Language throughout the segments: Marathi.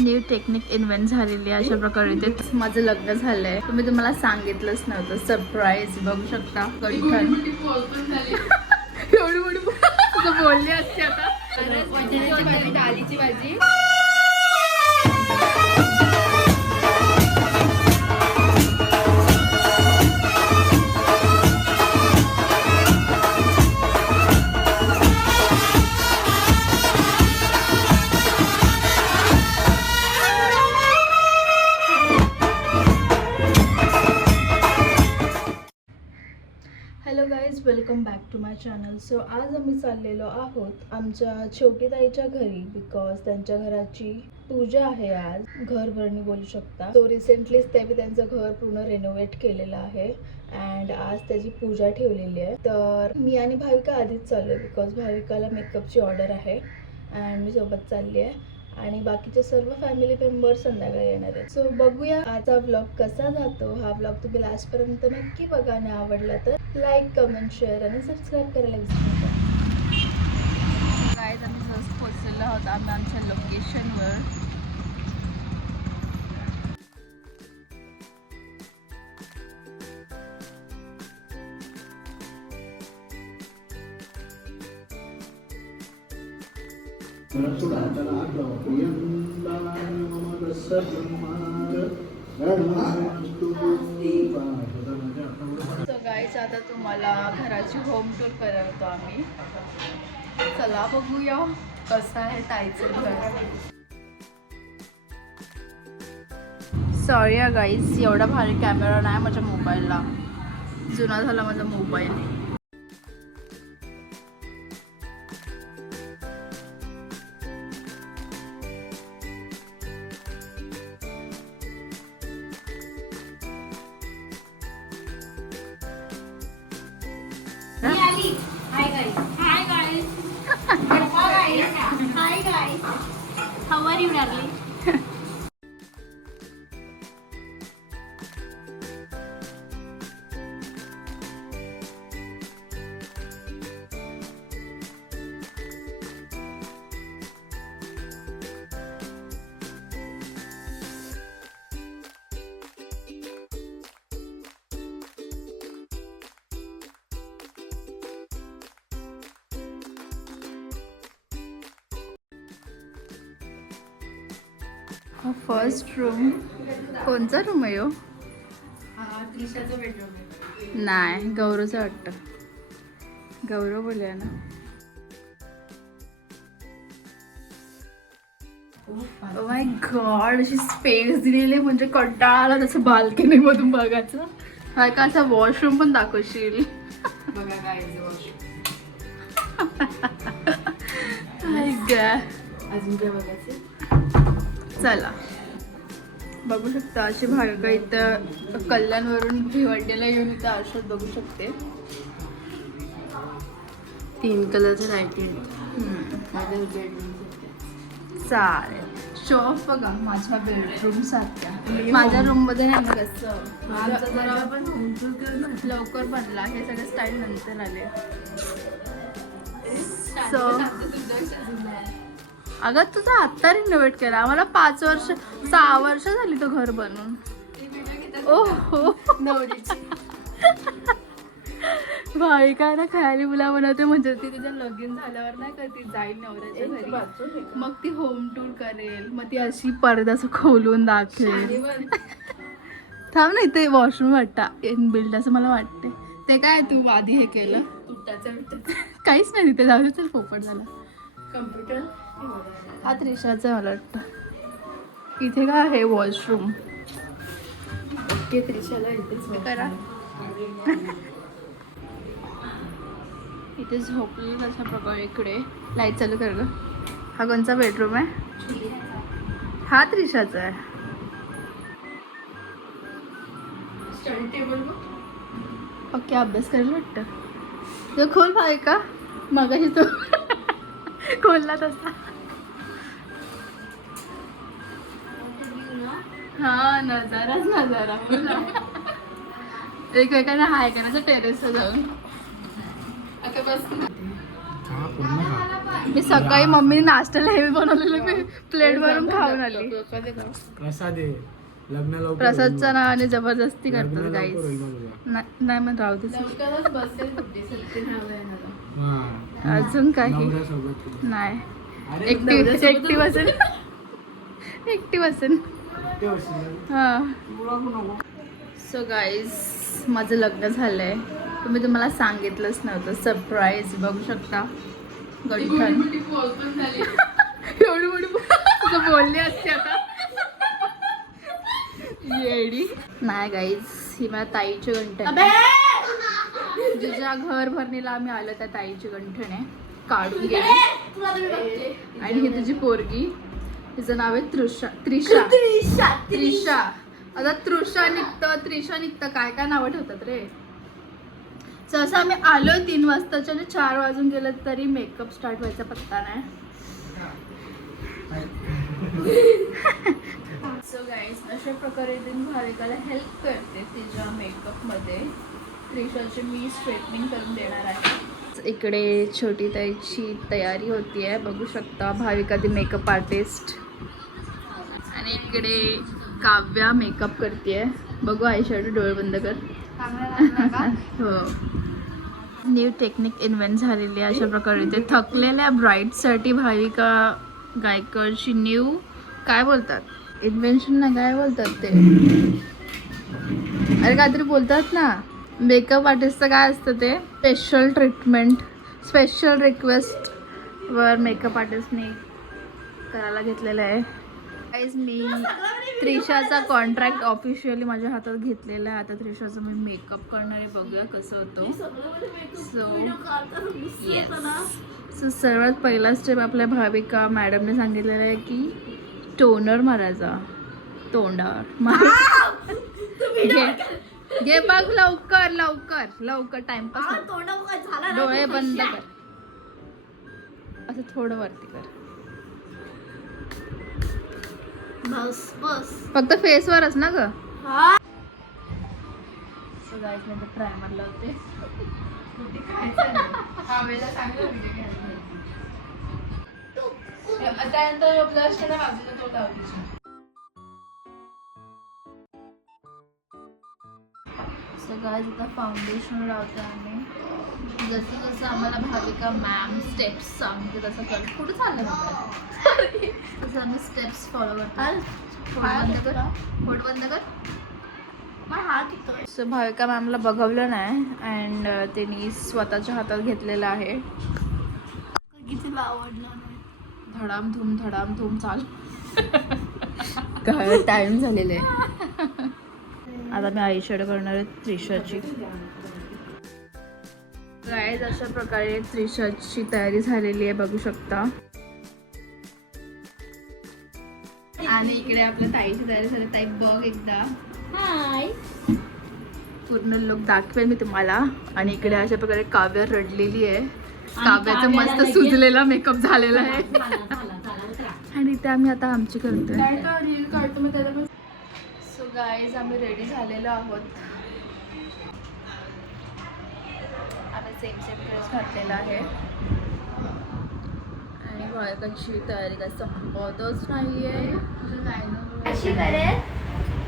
न्यू टेक्निक इन्व्हेंट झालेली आहे. अशा प्रकारे ते माझं लग्न झालंय. तुम्ही तुम्हाला सांगितलंच नव्हतं. सरप्राईज बघू शकता. गंठन एवढी मोठी तुझं बोलली असते आता. डाळीची भाजी. Hello guys, welcome back to my channel. So आज आम्ही चाललेलो आहोत आमच्या छोटी ताईच्या घरी, बिकॉज त्यांच्या घराची पूजा आहे आज. घर भरणी बोलू शकता. सो रिसेंटलीच त्यांनी त्यांचं घर पूर्ण रेनोव्हेट केलेलं आहे अँड आज त्याची पूजा ठेवलेली आहे. तर मी आणि भाविका आधीच चाललो आहे, बिकॉज भाविकाला मेकअपची ऑर्डर आहे अँड मी सोबत चालली आहे आणि बाकीचे सर्व फॅमिली मेंबर संध्याकाळी येणार आहेत. सो बघूया आजचा व्लॉग कसा जातो. हा व्लॉग तुम्ही लास्टपर्यंत नक्की बघा आणि आवडला तर लाईक, कमेंट, शेअर आणि सबस्क्राईब करायला विसरू नका. गाईज, आम्ही जस्ट पोहोचलेलो आहोत आम्ही आमच्या लोकेशनवर. So guys, आता तुम्हाला घराची होम टूर करवतो आम्ही. चला बघूया कसं आहे ताईचं घर. सॉरी गाईज, एवढा भारी कॅमेरा नाही माझ्या मोबाईलला. जुना झाला माझा mobile. Hi guys. Hi guys. Hi guys. How are you, darling? First room. कोणचा रूम आहे हो? त्रिशाचा बेडरूम आहे. नाही, गौरवचं वाटतं. गौरव बोलूया ना. ओ माय गॉड, अशी स्पेस दिलेली म्हणजे कंटाळा आला तसं बाल्कनी मधून बघायचं. हा का असा वॉशरूम पण दाखवशील? बघा काय अजून काय बघायचं. चला बघू शकता. अशी भाविका इथं कल्याणवरून भिवंडीला येऊन इथं आरशात बघू शकते. 3 कलरचं लाईटिंग. माझ्या बेडरूम चालेल. शॉप बघा माझ्या बेडरूम सारख्या. माझ्या रूम मध्ये नाही ना कसं. लवकर बनला. हे सगळे स्टाईल नंतर आले. अगं तुझा आत्ता रिनोव्हेट केला. आम्हाला 5 वर्ष 6 वर्ष झाली तो घर बनवून. ओहो, भाविका ना खायला मुला बनवते म्हणजे ती तिचं लगीन झाल्यावर नाही का ती जाईल नवऱ्याच्या घरी, मग ती होम टूर करेल. मग ती अशी पडद्याचं खोलून दाखवेल. थांब ना, इथे वॉशरूम वाटता इन बिल्ड असं मला वाटते. ते काय तू आधी हे केलं? काहीच नाही तिथे. जाऊ दे, चल पोपट झाला. कम्प्युटर हा त्रिशाचं मला वाटतं. इथे काय आहे वॉशरूम. ओके, त्रिशाला इथेच करा. इथे झोपलेलं अशा प्रकारे. इकडे लाईट चालू कर ग. हा कोणचा बेडरूम आहे? हा त्रिशाचा आहे. Study table. ओके, अभ्यास करायला वाटतं. तो खोल पाय का मगाशी तो खोलला तसा. हा नजाराच नजारा. एकमेकांना हाय करायचं टेरेसवर जाऊन. आता बस. मी सकाळी मम्मीने नाश्त्याला हेवी बनवलेलं प्लेट भरून खाऊन आली. प्रसाद आहे. लग्न लवकर प्रसादच्या नावाने जबरदस्ती लग्न करतात लवकर गाईस. होईल बघ. नाही मग राहू दे. लवकरच बसेल कुठे सत्यनारायणाला. हा. अजून काही नवऱ्यासोबत. नाही. अरे एकटी बसेल. एकटी बसेल. ते होशील. हा. तुला पण नको. सो गाईज माझं लग्न झालंय. तुम्ही तुम्हाला सांगितलंच नव्हतं. सरप्राईज बघू शकता. गंठन बॉल पण झाली. एवढी मोठी तुझं बोलली असते आता. येडी नाही गाईज, ही माझ्या ताईची गंठन आहे. जिच्या घर भरणीला आम्ही आलो त्या ताईची गंठन आहे. काढून गेली. आणि ही तुझी पोरगी, तिचं नाव आहे त्रिशा. आता त्रिशा निघतं काय काय नावं ठेवतात रे. सहसं आम्ही आलोय 3 वाजताच्या आणि 4 वाजून गेलं तरी मेकअप स्टार्ट व्हायचा पत्ता नाही. सो गाईज अशा प्रकारे दिन भाविकाला हेल्प करते तिच्या मेकअपमध्ये. त्रिशाची मी स्ट्रेटनिंग करून देणार आहे. इकडे छोटी ताईची तयारी होती आहे बघू शकता. भाविका ती मेकअप आर्टिस्ट. आणि इकडे काव्या मेकअप करते. बघू आयशॅडो डोळे बंद कर. हो. न्यू टेक्निक इन्व्हेंट झालेली आहे. अशा प्रकारे ते थकलेल्या ब्राईडसाठी भाविका गायकरची न्यू काय बोलतात इन्व्हेन्शन ना काय बोलतात ते अरे काहीतरी बोलतात ना. मेकअप आर्टिस्टचं काय असतं ते स्पेशल ट्रीटमेंट स्पेशल रिक्वेस्ट वर मेकअप आर्टिस्टने करायला घेतलेलं आहे. गाईज मी त्रिशाचा कॉन्ट्रॅक्ट ऑफिशियली माझ्या हातात घेतलेला आहे. आता त्रिशाचा मी मेकअप करणार आहे. बघूया कसं होतं. सो सर्वात पहिला स्टेप आपल्या भाविका मॅडमने सांगितलेला आहे की टोनर मारायचा तोंडावर. घे बघ लवकर लवकर लवकर टाइमपास. डोळे बंद कर. असं थोडं वरती कर. बस बस फक्त फेसवरच ना ग. सो गाईज मी प्रायमर लावते. त्यानंतर ब्लश त्याला बाजूला तो लावते. सो गाईज आता फाउंडेशन लावतो आम्ही. जसं जसं आम्हाला भाविका मॅम स्टेप्स सांगते तसं कर. कुठं चाललं मग तसं आम्ही स्टेप्स फॉलो करतो. फोट बंद कर. सो भाविका मॅमला बघवलं नाही अँड त्यांनी स्वतःच्या हातात घेतलेलं आहे. तिला आवडलं नाही. धडाम धूम चाल. काय टाइम झालेलं आहे. आता मी आयशॅडो करणार आहे त्रिशाची. गाईज अशा प्रकारे त्रिशाची तयारी झालेली आहे बघू शकता. आणि इकडे आपल्या ताईची तयारी झाली. ताई बघ एकदा. हाय. पूर्ण लुक दाखवेल मी तुम्हाला. आणि इकडे अशा प्रकारे काव्य रडलेली आहे. काव्याचा मस्त सुजलेला मेकअप झालेला आहे. आणि ते आम्ही आता आमची करतोय. रील काढतो मी त्याला पण. सो गाईज आम्ही रेडी झालेलो आहोत. आम्ही सेम ड्रेस घातलेला आहे. आणि बायकांची तयारी काय संपतच नाहीये. अशी करेल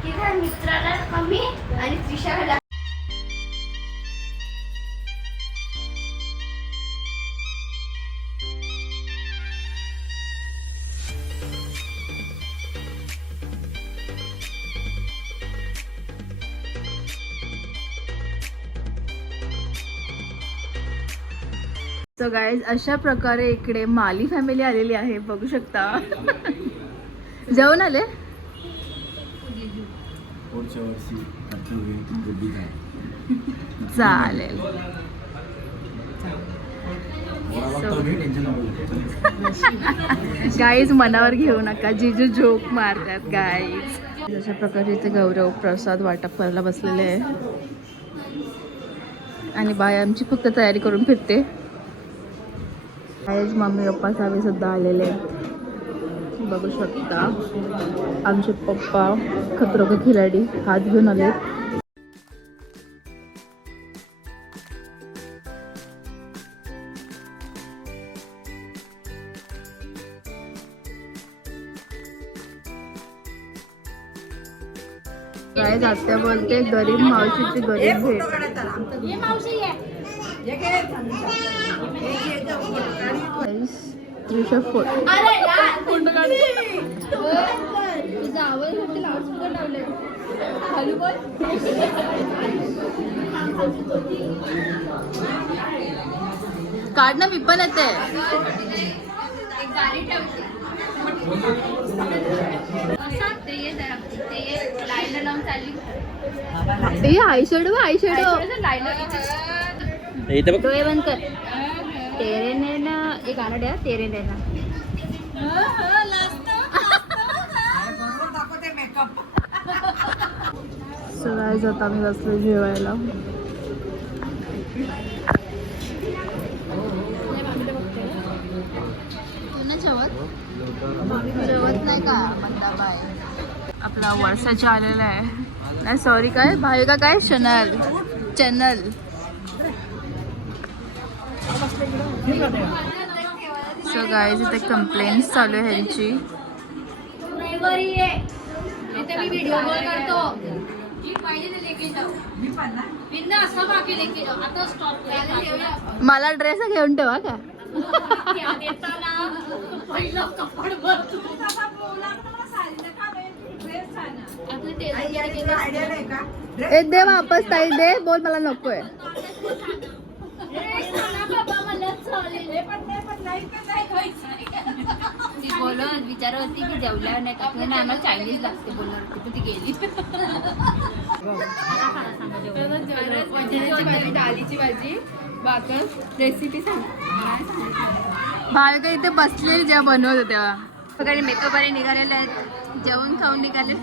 की त्या मित्राला कमी आणि त्रिशाला सो गाईज अशा प्रकारे इकडे माली फॅमिली आलेली आहे बघू शकता. जाऊन आले. पुढच्या वर्षी बुद्धी काय चालेल. गाईज मनावर घेऊ नका. जिजू जोक मारतात गाईज. अशा प्रकारे इथे गौरव प्रसाद वाटप करायला बसलेले आहे. आणि बाय आमची फक्त तयारी करून फिरते. गाईज मम्मी पप्पा सावे सुद्धा आलेले आहेत बघू शकता. आमचे पप्पा खतरो के खिलाडी हात घेऊन आले. काय जात्या बोलते गरीब मावशीची गरीब भेट. तुझा आवाज लाऊडस्पीकर लावले खाली बोल. काढ ना, मी पण येते. गाडी ठेवते ते ये जरा ते ये लाईनर लावून चालली आयशॅडो लाईनर डोळे बंद कर. तेरे नैना एक गाणं द्या, तेरे नैना. सगळ्याच आता मी बसलो जेवायला. तू ना जेवत नाही का मंदाबाई? आपला वर्षाच्या आलेला आहे नाही, सॉरी काय भाई का काय चॅनल सो गाईज इथे कंप्लेंट्स चालू आहे ह्यांची. मी व्हिडिओ कॉल करतो जी पाहिजे ते लेके जाऊ बिंदा असं बाकी लेके जाऊ आता स्टॉप मला ड्रेस घेऊन ठेवा का? पहिलं कपड भरतो ए दे वापस, ताई दे, बोल मला नकोय. ती बोलत विचारत होती की जेवल्यावर नाही का नाही आम्हाला चायनीज लागते बोलणार होती पण ती गेली. डाळीची भाजी भाकर रेसिपी सांग. भाविका इथे बसलेली जेव्हा बनवत होते तेव्हा सगळे मेकअप वाले निघालेले आहेत, जेवण खाऊन निघाले.